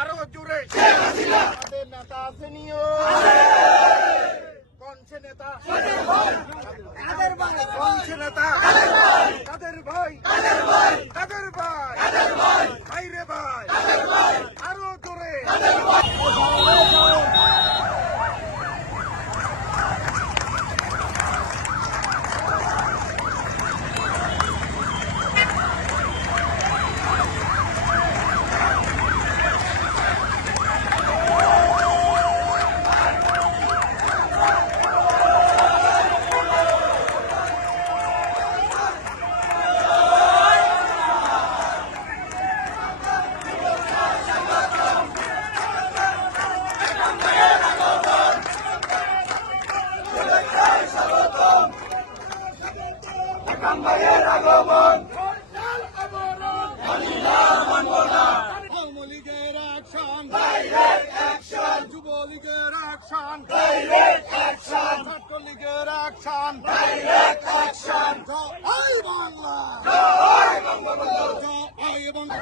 আরো জোরে আমাদের নেতা আসেনিও কোনছে নেতা কোনছে নেতা কাদের ভাই ভাইরে ভাই আরো জোরে আগমন আওয়ামী লীগের অ্যাকশন যুবলীগের অ্যাকশন ছাত্র লীগের অ্যাকশন জয় বাংলা জয় বাংলা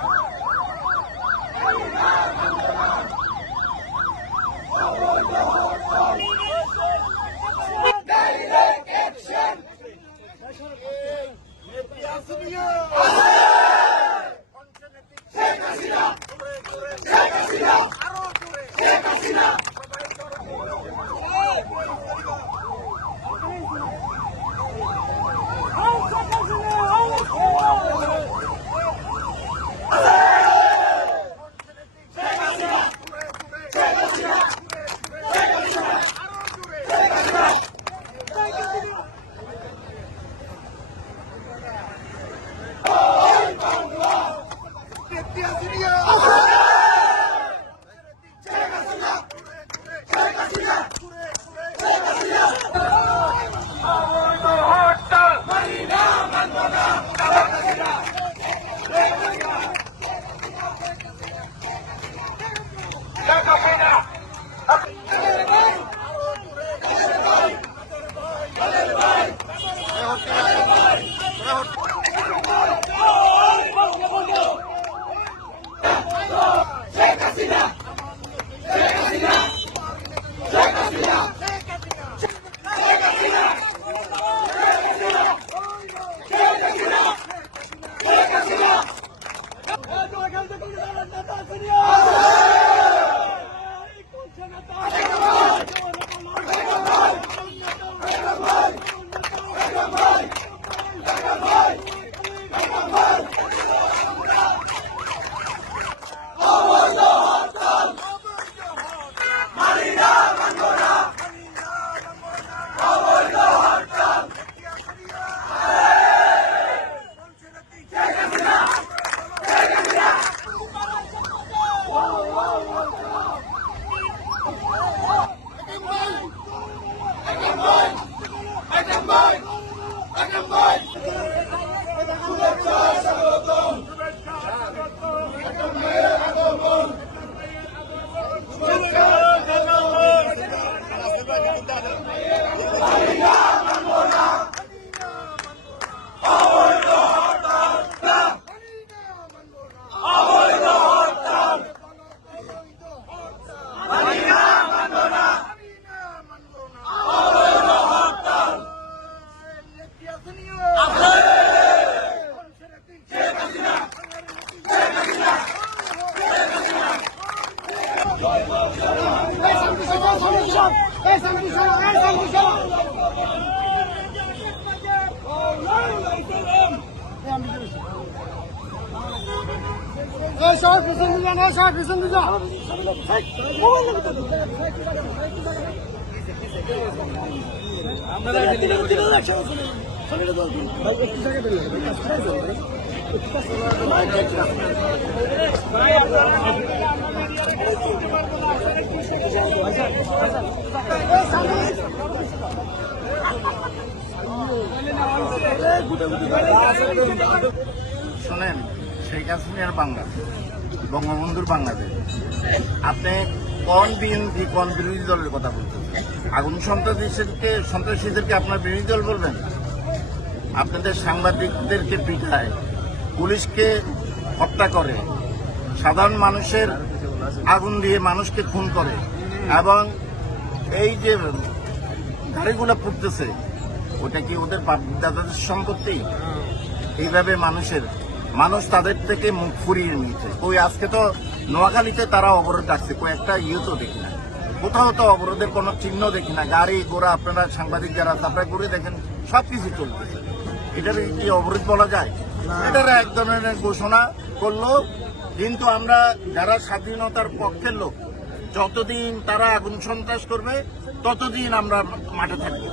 শোনেন, শেখ হাসিনার বাংলা, বঙ্গবন্ধুর বাংলাদেশ। আপনি কোন বিএনপি, কোন বিরোধী দলের কথা বলতেছেন? আগুন সন্ত্রাসীদেরকে আপনার বিরোধী দল বলবেন? আপনাদের সাংবাদিকদেরকে পিটায়, পুলিশকে হত্যা করে, সাধারণ মানুষের আগুন দিয়ে মানুষকে খুন করে এবং এই যে গাড়িগুলো পুড়তেছে ওটা কি ওদের দাদাদের সম্পত্তি? এইভাবে মানুষ তাদের থেকে মুখ ফুরিয়ে নিয়েছে। ওই আজকে তো নোয়াখালীতে তারা অবরোধ ডাকছে, কয়েকটা তো দেখি না, কোথাও তো অবরোধের কোনো চিহ্ন দেখি না। গাড়ি ঘোড়া আপনারা সাংবাদিক যারা তারপরে ঘুরে দেখেন সবকিছু চলতেছে। এটার কি অবরোধ বলা যায়? এটার এক ধরনের ঘোষণা করলো। কিন্তু আমরা যারা স্বাধীনতার পক্ষের লোক, যতদিন তারা আগুন সন্ত্রাস করবে ততদিন আমরা মাঠে থাকবো।